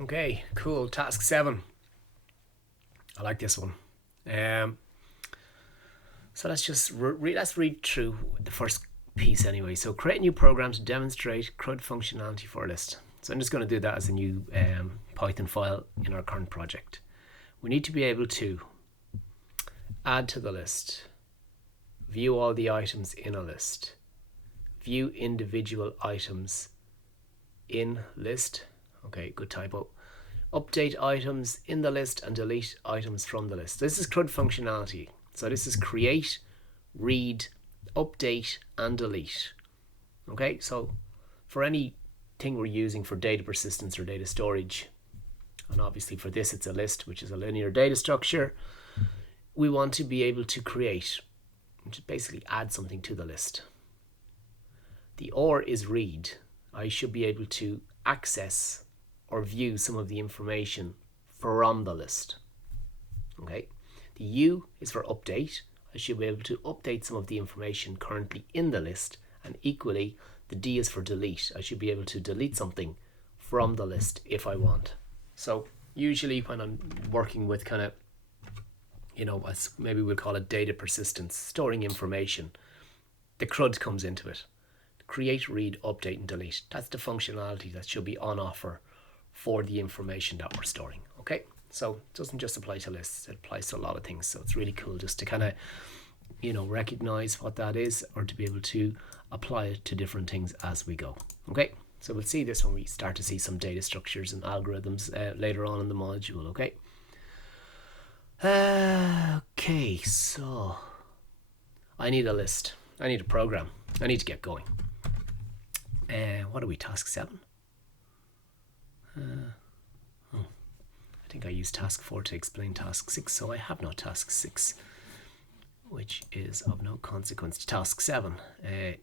Okay, cool. Task 7. I like this one. So let's just let's read through the first piece anyway. So create a new program to demonstrate CRUD functionality for a list. So I'm just going to do that as a new Python file in our current project. We need to be able to add to the list, view all the items in a list, view individual items in list. Okay, good typo. Update items in the list and delete items from the list. This is CRUD functionality. So this is create, read, update, and delete. Okay, so for anything we're using for data persistence or data storage, and obviously for this it's a list, which is a linear data structure, we want to be able to create, which is basically add something to the list. The OR is read. I should be able to access or view some of the information from the list. Okay. The U is for update. I should be able to update some of the information currently in the list. And equally, the D is for delete. I should be able to delete something from the list if I want. So usually when I'm working with kind of, as maybe we'll call it data persistence, storing information, the CRUD comes into it. Create, read, update, and delete. That's the functionality that should be on offer for the information that we're storing. Okay, so it doesn't just apply to lists, it applies to a lot of things. So it's really cool just to kind of recognize what that is, or to be able to apply it to different things as we go. Okay, so we'll see this when we start to see some data structures and algorithms later on in the module. Okay. Okay, so I need a list, I need a program, I need to get going. What are we, task 7? I think I used task 4 to explain task 6, so I have no task 6, which is of no consequence to task 7.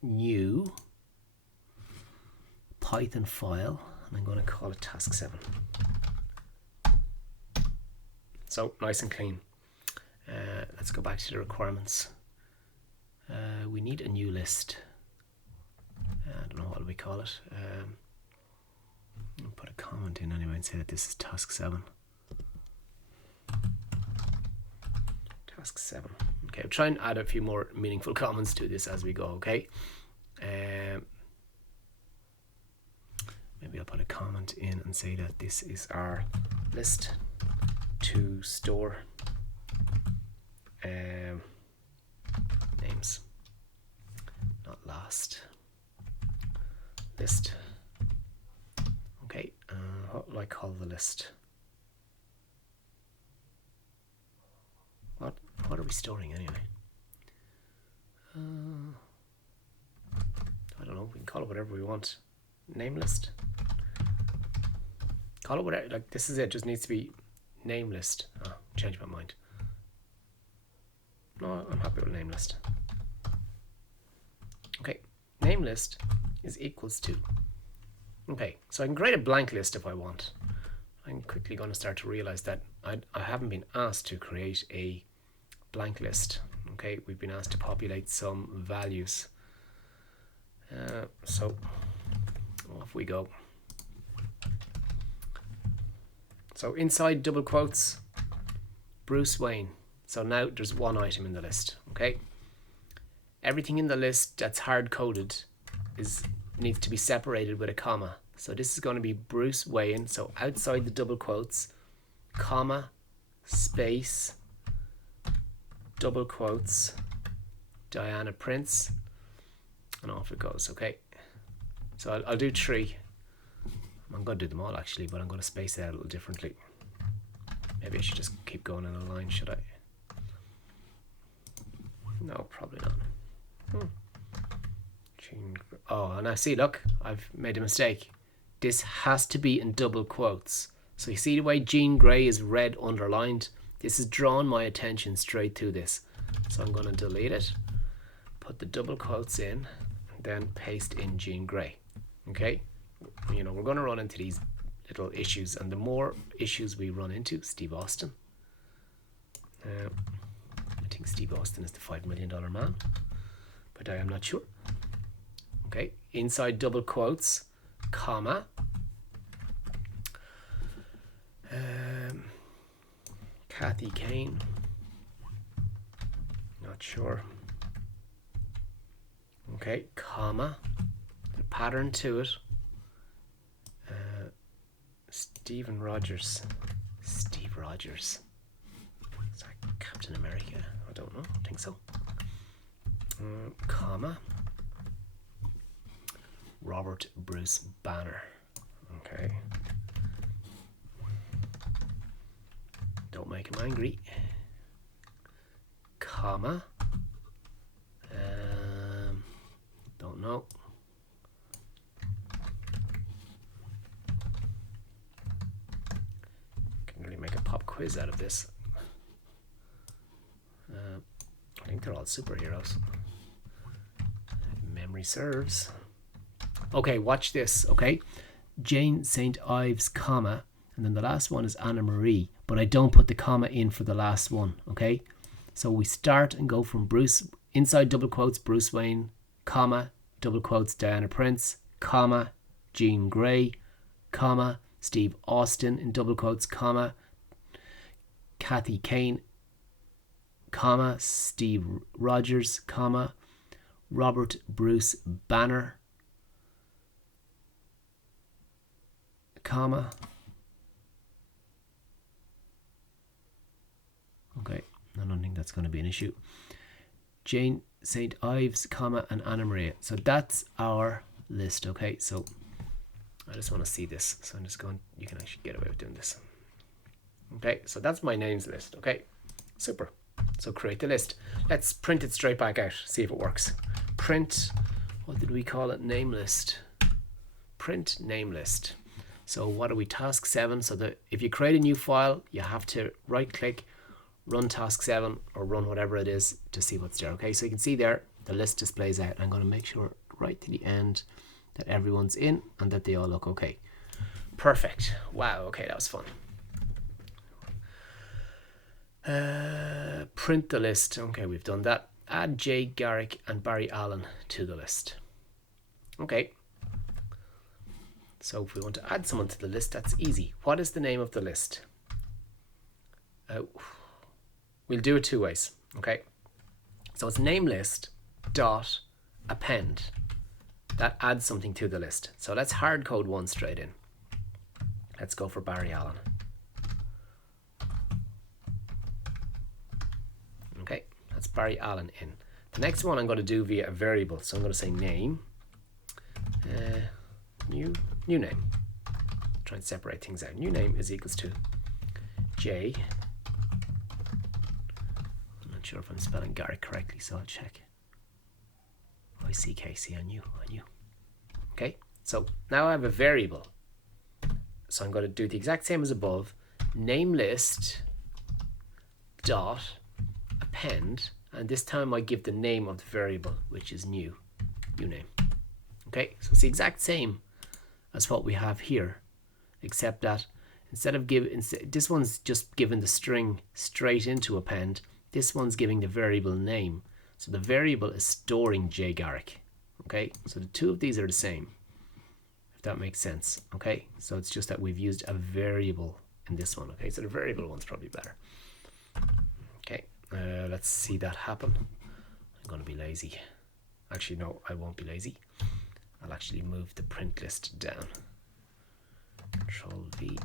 New Python file, and I'm going to call it task 7. So nice and clean. Let's go back to the requirements. We need a new list. I don't know what we call it. I'll put a comment in anyway and say that this is task 7. Task 7. Okay, I'll try and add a few more meaningful comments to this as we go. Okay. Maybe I'll put a comment in and say that this is our list to store names, not last. List. Okay, what will I call the list? What are we storing anyway? I don't know, we can call it whatever we want. Name list. Call it whatever, like this is it, just needs to be name list. Oh, changed my mind. No, I'm happy with name list. Okay, name list is equals to. Okay, so I can create a blank list if I want. I'm quickly going to start to realize that I haven't been asked to create a blank list. Okay, we've been asked to populate some values. So off we go. So inside double quotes, Bruce Wayne. So now there's one item in the list. Okay, everything in the list that's hard coded needs to be separated with a comma. So this is going to be Bruce Wayne. So outside the double quotes, comma, space, double quotes, Diana Prince, and off it goes. Okay, so I'll do 3. I'm going to do them all actually, but I'm going to space it out a little differently. Maybe I should just keep going in a line, should I? No, probably not. Oh, and I see, look, I've made a mistake. This has to be in double quotes. So you see the way Jean Grey is red underlined? This has drawn my attention straight to this. So I'm going to delete it, put the double quotes in, and then paste in Jean Grey. Okay? We're going to run into these little issues, and the more issues we run into, Steve Austin. I think Steve Austin is the $5 million man, but I am not sure. Okay, inside double quotes, comma, Kathy Kane. Not sure. Okay, comma. The pattern to it. Stephen Rogers. Steve Rogers. Is that Captain America? I don't know. I think so. Comma. Robert Bruce Banner. Okay. Don't make him angry. Comma. Don't know. Can really make a pop quiz out of this. I think they're all superheroes. Memory serves. Okay, watch this, okay? Jane St. Ives, comma, and then the last one is Anna Marie, but I don't put the comma in for the last one, okay? So we start and go from Bruce, inside double quotes, Bruce Wayne, comma, double quotes, Diana Prince, comma, Jean Grey, comma, Steve Austin, in double quotes, comma, Kathy Kane, comma, Steve Rogers, comma, Robert Bruce Banner, comma. Okay, I don't think that's going to be an issue. Jane St. Ives, comma, and Anna Maria. So that's our list, okay? So I just want to see this. So I'm just going, you can actually get away with doing this. Okay, so that's my names list, okay? Super. So create the list. Let's print it straight back out, see if it works. Print, what did we call it? Name list. Print name list. So what are we, task 7? So that if you create a new file, you have to right click, run task 7 or run whatever it is to see what's there. Okay, so you can see there the list displays out. I'm going to make sure right to the end that everyone's in and that they all look okay. Perfect. Wow, okay, that was fun. Print the list. Okay, we've done that. Add Jay Garrick and Barry Allen to the list. Okay. So if we want to add someone to the list, that's easy. What is the name of the list? We'll do it two ways. Okay. So it's name list dot append. That adds something to the list. So let's hard code one straight in. Let's go for Barry Allen. Okay, that's Barry Allen in. The next one I'm going to do via a variable. So I'm going to say name, new name. Try and separate things out. New name is equals to J. I'm not sure if I'm spelling Garrick correctly, so I'll check. I-C-K-C, I knew. Okay, so now I have a variable. So I'm going to do the exact same as above. Name list dot append, and this time I give the name of the variable, which is new name. Okay, so it's the exact same as what we have here, except that instead of this one's just giving the string straight into append, this one's giving the variable name. So the variable is storing Jay Garrick. Okay, so the two of these are the same, if that makes sense. Okay, so it's just that we've used a variable in this one. Okay, so the variable one's probably better. Okay, let's see that happen. I'm going to be lazy. Actually, no, I won't be lazy. I'll actually move the print list down. Control V.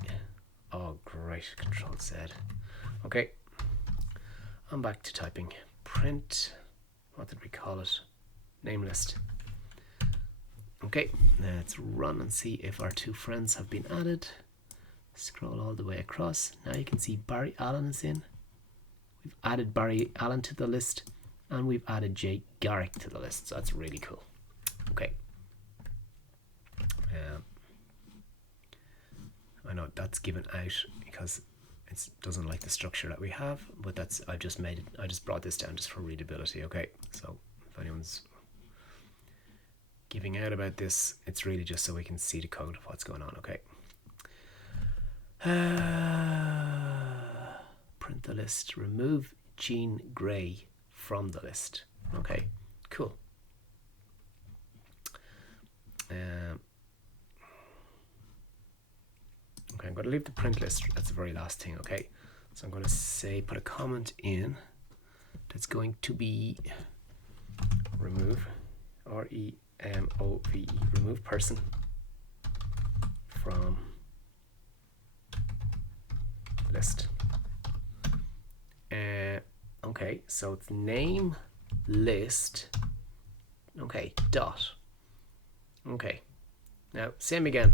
Oh, great. Control Z. Okay, I'm back to typing. Print, what did we call it? Name list. Okay, let's run and see if our two friends have been added. Scroll all the way across. Now you can see Barry Allen is in. We've added Barry Allen to the list, and we've added Jay Garrick to the list. So that's really cool. Okay. I know that's given out because it doesn't like the structure that we have, but that's I just brought this down just for readability. Okay, so if anyone's giving out about this, it's really just so we can see the code of what's going on. Okay. Print the list. Remove Jean Grey from the list. Okay, cool. Okay, I'm going to leave the print list. That's the very last thing, okay? So I'm going to say, put a comment in that's going to be remove, R-E-M-O-V-E, remove person from list. Okay, so it's name list, okay, dot. Okay, now same again.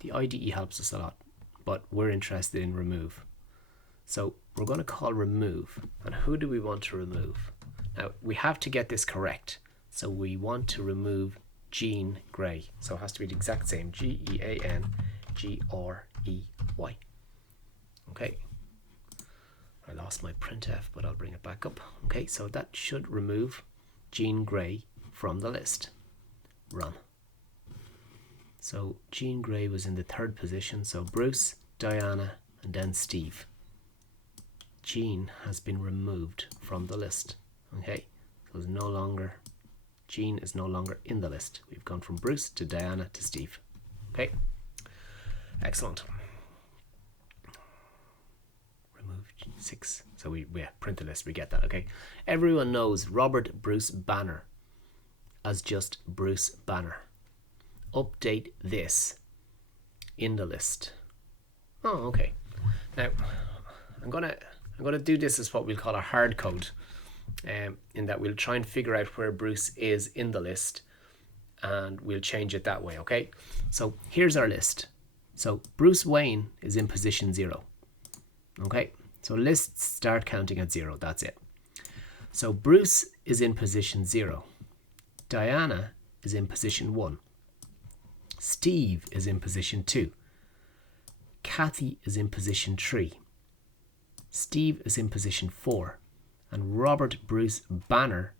The IDE helps us a lot, but we're interested in remove. So we're going to call remove. And who do we want to remove? Now we have to get this correct. So we want to remove Jean Grey. So it has to be the exact same, G-E-A-N-G-R-E-Y. Okay. I lost my printf, but I'll bring it back up. Okay, so that should remove Jean Grey from the list. Run. So Jean Grey was in the 3rd position. So Bruce, Diana, and then Steve. Jean has been removed from the list. Okay, so it's no longer, Jean is no longer in the list. We've gone from Bruce to Diana to Steve. Okay, excellent. Remove 6. So we print the list. We get that. Okay, everyone knows Robert Bruce Banner as just Bruce Banner. Update this in the list. Oh, okay. Now I'm gonna do this as what we'll call a hard code, in that we'll try and figure out where Bruce is in the list, and we'll change it that way. Okay. So here's our list. So Bruce Wayne is in position 0. Okay. So lists start counting at 0. That's it. So Bruce is in position 0. Diana is in position 1. Steve is in position 2. Kathy is in position 3. Steve is in position 4. And Robert Bruce Banner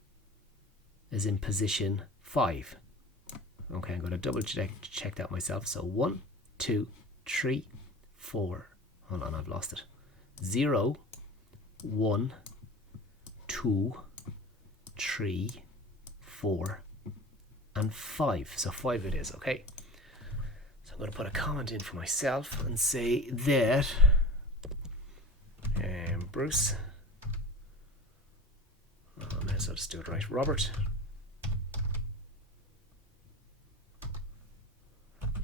is in position 5. Okay, I'm going to double check that myself. So 1, 2, 3, 4. Hold on, I've lost it. 0, 1, 2, 3, 4, and 5. So 5 it is, okay? So I'm going to put a comment in for myself and say that Bruce, let's just do it right. Robert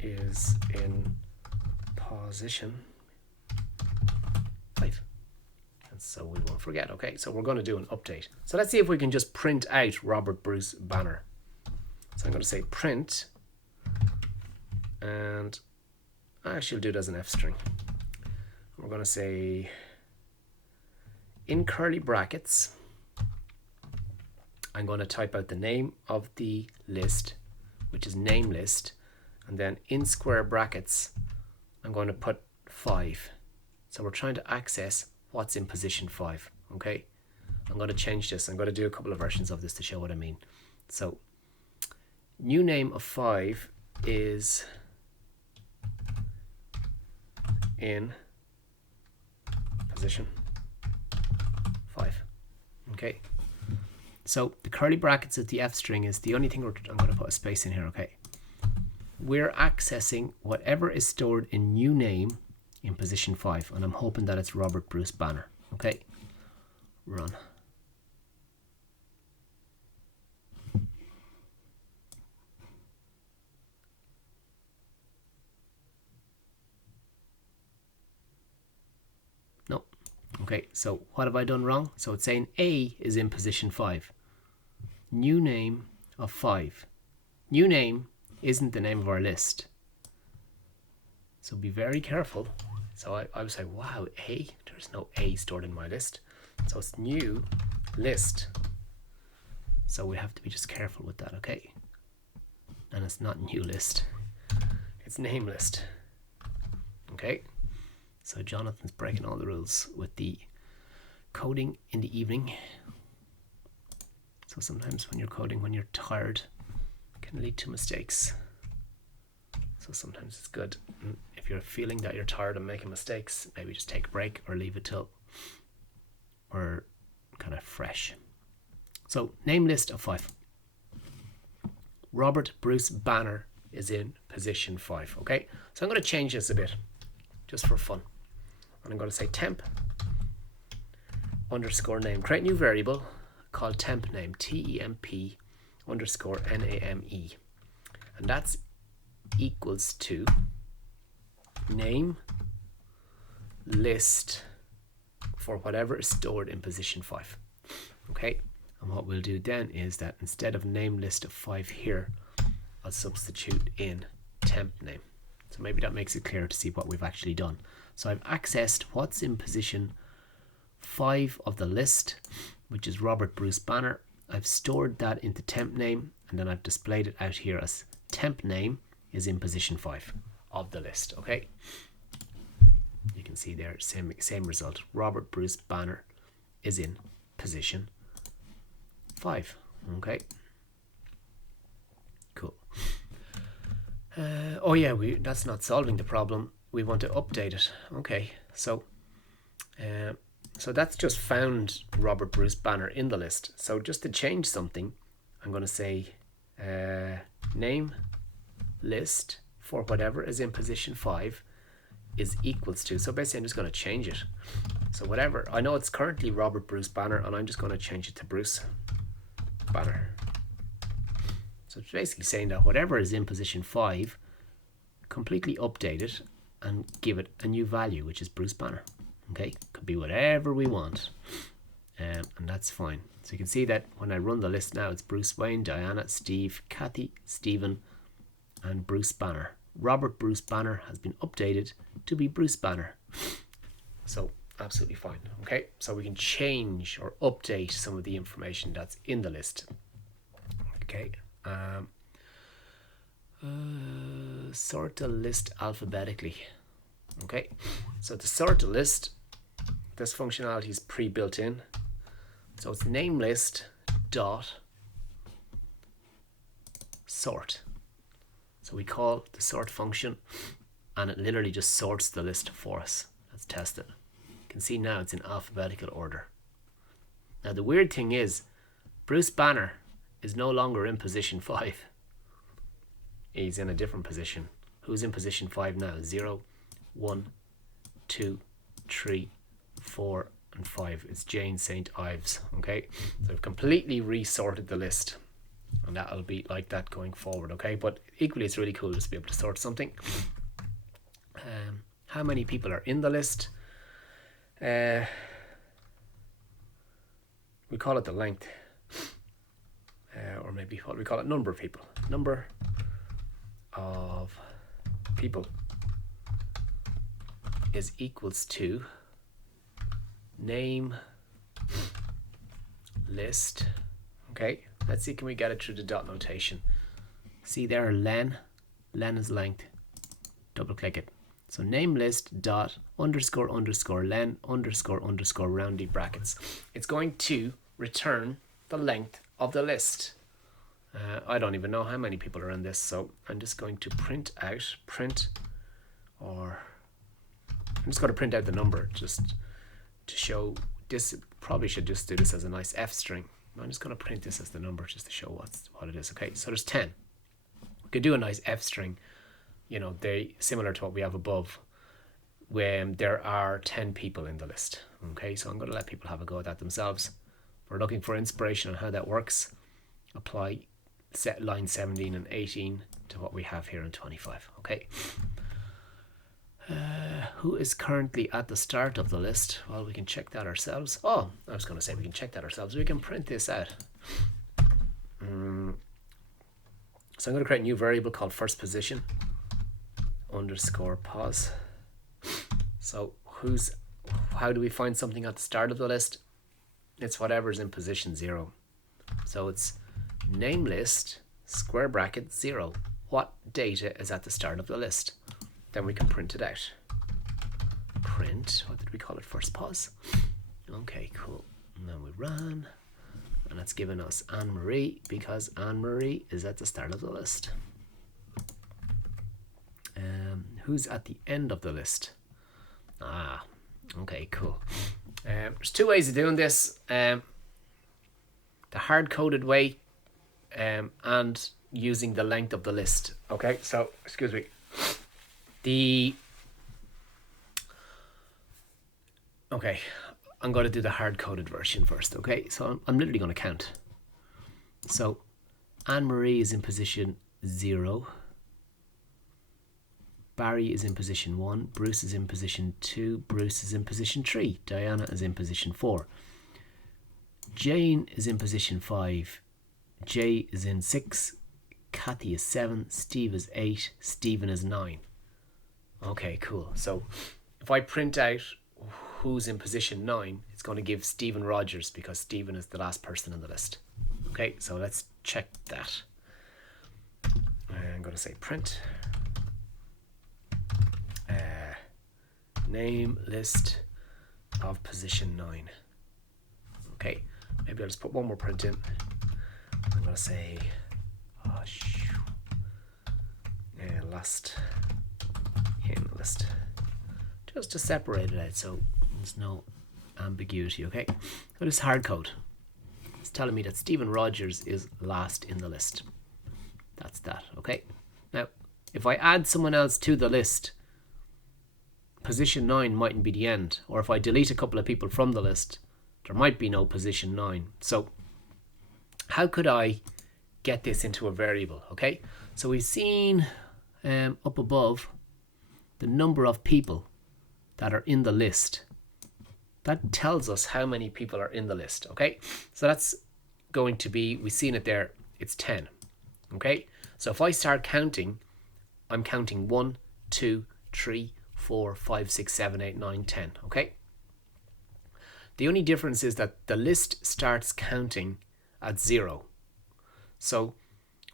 is in position 5. And so we won't forget. Okay, so we're going to do an update. So let's see if we can just print out Robert Bruce Banner. So I'm going to say print, and actually we'll do it as an F string. We're going to say in curly brackets, I'm going to type out the name of the list, which is name list, and then in square brackets, I'm going to put 5. So we're trying to access what's in position 5. Okay, I'm going to change this. I'm going to do a couple of versions of this to show what I mean. So new name of 5 is in position 5. Okay, so the curly brackets of the F string is the only thing I'm going to put a space in here. Okay, we're accessing whatever is stored in new name in position 5, and I'm hoping that it's Robert Bruce Banner. Okay, run. No. Okay, so what have I done wrong? So it's saying A is in position 5. New name of 5. New name isn't the name of our list. So be very careful. So I would say, wow, A? There's no A stored in my list. So it's new list. So we have to be just careful with that, okay? And it's not new list. It's name list. Okay? So Jonathan's breaking all the rules with the coding in the evening. So sometimes when you're coding, when you're tired, it can lead to mistakes. So sometimes it's good. If you're feeling that you're tired of making mistakes, maybe just take a break or leave it till we're kind of fresh. So name list of 5. Robert Bruce Banner is in position 5. Okay, so I'm going to change this a bit. just for fun. And I'm going to say temp underscore name. Create a new variable called temp name, TEMP underscore NAME. And that's equals to name list for whatever is stored in position 5. Okay, and what we'll do then is that instead of name list of 5 here, I'll substitute in temp name. So maybe that makes it clear to see what we've actually done. So I've accessed what's in position 5 of the list, which is Robert Bruce Banner. I've stored that into temp name, and then I've displayed it out here as temp name is in position 5 of the list. Okay, you can see there, same result. Robert Bruce Banner is in position 5. Okay, cool. Oh yeah, that's not solving the problem. We want to update it. Okay, so that's just found Robert Bruce Banner in the list. So just to change something, I'm going to say name list for whatever is in position 5 is equals to. So basically I'm just going to change it. So whatever, I know it's currently Robert Bruce Banner, and I'm just going to change it to Bruce Banner. So it's basically saying that whatever is in position 5, completely update it and give it a new value, which is Bruce Banner. Okay, could be whatever we want, and that's fine. So you can see that when I run the list now, it's Bruce Wayne, Diana, Steve, Kathy, Stephen, and Bruce Banner. Robert Bruce Banner has been updated to be Bruce Banner. So absolutely fine. Okay, so we can change or update some of the information that's in the list. Okay, sort the list alphabetically. Okay, so to sort the list, this functionality is pre-built in. So it's name list dot sort. So we call the sort function, and it literally just sorts the list for us. Let's test it. You can see now it's in alphabetical order. Now the weird thing is, Bruce Banner is no longer in position 5. He's in a different position. Who's in position 5 now? 0, 1, 2, 3, 4, and 5. It's Jane St. Ives. Okay, so I've completely resorted the list, and that'll be like that going forward. Okay, but equally it's really cool just to be able to sort something. How many people are in the list? We call it the length, or maybe what we call it, number of people. Number of people is equals to name list. Okay, let's see, can we get it through the dot notation? See there, len is length. Double click it. So name list dot underscore underscore len underscore underscore roundy brackets. It's going to return the length of the list. I don't even know how many people are in this, so I'm just going to I'm just going to print out the number just to show this. Probably should just do this as a nice F string. I'm just going to print this as the number just to show what it is. Okay, so there's 10. We could do a nice F string, you know, they similar to what we have above, when there are 10 people in the list. Okay, so I'm going to let people have a go at that themselves. We're looking for inspiration on how that works. Apply set line 17 and 18 to what we have here in 25. Okay. Who is currently at the start of the list? Well, we can check that ourselves. Oh, I was going to say we can check that ourselves. We can print this out. So I'm going to create a new variable called first position underscore pos. So how do we find something at the start of the list? It's whatever's in position 0. So it's name list square bracket 0. What data is at the start of the list? Then we can print it out. Print, what did we call it? First pos. Okay, cool. And then we run, and it's given us Anne-Marie because Anne-Marie is at the start of the list. Who's at the end of the list? Okay, cool. There's two ways of doing this. The hard-coded way and using the length of the list. Okay, so, excuse me. The Okay, I'm going to do the hard-coded version first, okay? So I'm literally going to count. So Anne-Marie is in position 0. Barry is in position 1. Bruce is in position 2. Bruce is in position 3. Diana is in position 4. Jane is in position 5. Jay is in 6. Kathy is 7. Steve is 8. Stephen is 9. Okay, cool. So if I print out who's in position 9, it's going to give Stephen Rogers because Stephen is the last person in the list. Okay, so let's check that. I'm going to say print. Name list of position 9. Okay, maybe I'll just put one more print in. I'm going to say last in list. Just to separate it out so there's no ambiguity, okay? So this hard code. It's telling me that Stephen Rogers is last in the list. That's that, okay? Now, if I add someone else to the list, position 9 mightn't be the end. Or if I delete a couple of people from the list, there might be no position 9. So how could I get this into a variable, okay? So we've seen up above the number of people that are in the list. That tells us how many people are in the list, okay? So that's going to be, we've seen it there, it's 10, okay? So if I start counting, I'm counting 1, 2, 3, 4, 5, 6, 7, 8, 9, 10, okay? The only difference is that the list starts counting at 0. So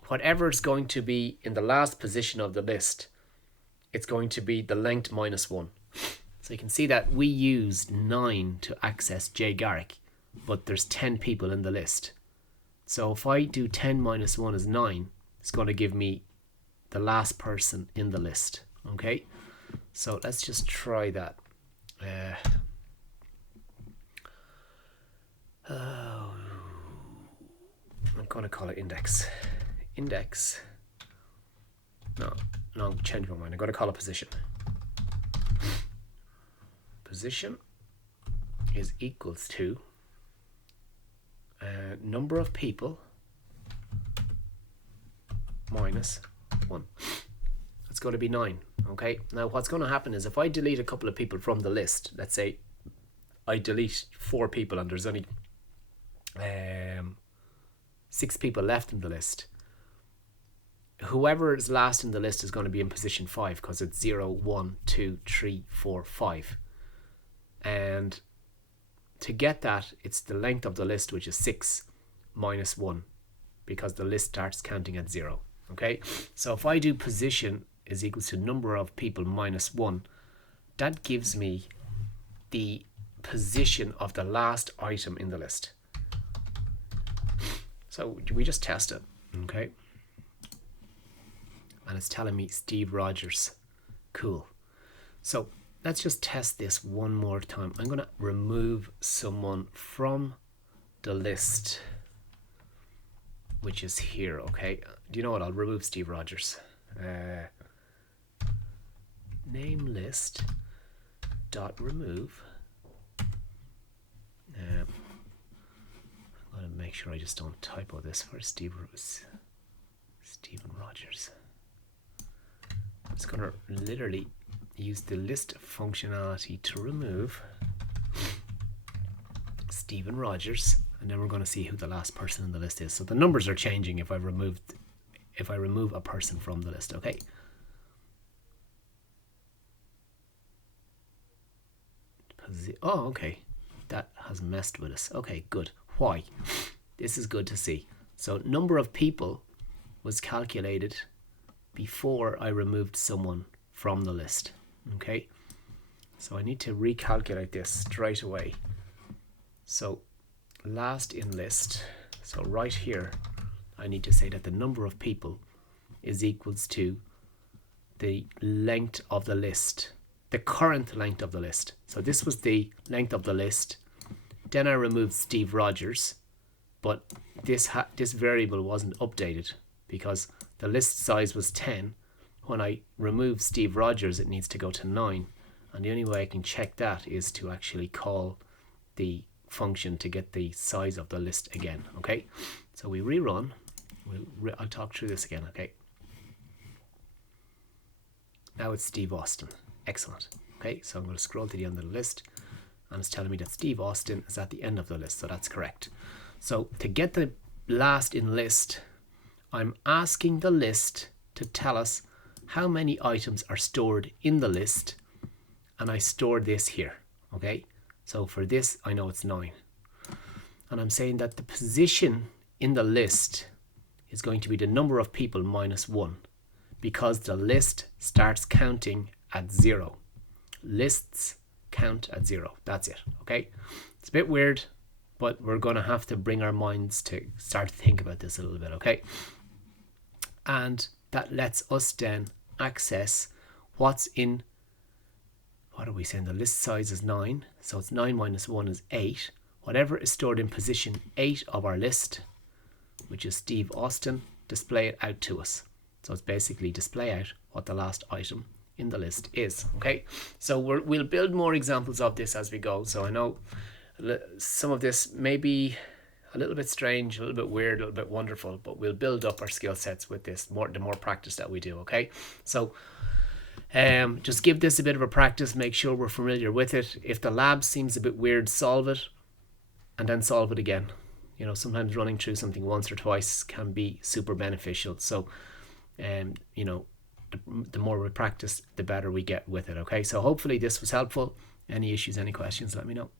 whatever is going to be in the last position of the list, it's going to be the length minus 1. So you can see that we used 9 to access Jay Garrick, but there's 10 people in the list. So if I do 10 minus 1 is 9, it's going to give me the last person in the list. Okay, so let's just try that. I'm going to call it index. Index. No, I'm changing my mind. I'm going to call it position. Position is equals to number of people minus 1. It's going to be 9. Okay, now what's going to happen is if I delete a couple of people from the list, let's say I delete 4 people and there's only 6 people left in the list, whoever is last in the list is going to be in position 5 because it's 0, 1, 2, 3, 4, 5. And to get that, it's the length of the list, which is 6 minus 1, because the list starts counting at 0. Okay, so if I do position is equal to number of people minus 1, that gives me the position of the last item in the list. So we just test it, okay? And it's telling me Steve Rogers. Cool. So let's just test this one more time. I'm going to remove someone from the list, which is here, okay? Do you know what? I'll remove Steve Rogers. Name list dot remove. I'm going to make sure I just don't typo this for Stephen Rogers. I'm just going to literally use the list functionality to remove Stephen Rogers, and then we're going to see who the last person in the list is. So the numbers are changing if I remove a person from the list, okay? Oh, okay. That has messed with us. Okay, good. Why? This is good to see. So number of people was calculated before I removed someone from the list. Okay, so I need to recalculate this straight away. So last in list, so right here I need to say that the number of people is equals to the length of the list, the current length of the list. So this was the length of the list. Then I removed Steve Rogers, but this variable wasn't updated because the list size was 10. When I remove Steve Rogers, it needs to go to 9. And the only way I can check that is to actually call the function to get the size of the list again. Okay, so we rerun. I'll talk through this again. Okay, now it's Steve Austin. Excellent. Okay, so I'm going to scroll to the end of the list, and it's telling me that Steve Austin is at the end of the list, so that's correct. So to get the last in list, I'm asking the list to tell us how many items are stored in the list, and I stored this here. Okay, so for this I know it's 9, and I'm saying that the position in the list is going to be the number of people minus 1, because the list starts counting at 0. Lists count at 0. That's it. Okay, it's a bit weird, but we're going to have to bring our minds to start to think about this a little bit. Okay, and that lets us then access what's in, what are we saying, the list size is 9, so it's 9 minus 1 is 8. Whatever is stored in position 8 of our list, which is Steve Austin, display it out to us. So it's basically display out what the last item in the list is. Okay, so we'll build more examples of this as we go. So I know some of this may be a little bit strange, a little bit weird, a little bit wonderful, but we'll build up our skill sets with this, the more practice that we do. Okay, so just give this a bit of a practice, make sure we're familiar with it. If the lab seems a bit weird, solve it and then solve it again. You know, sometimes running through something once or twice can be super beneficial. So you know, the more we practice, the better we get with it. Okay, so hopefully this was helpful. Any issues, any questions, let me know.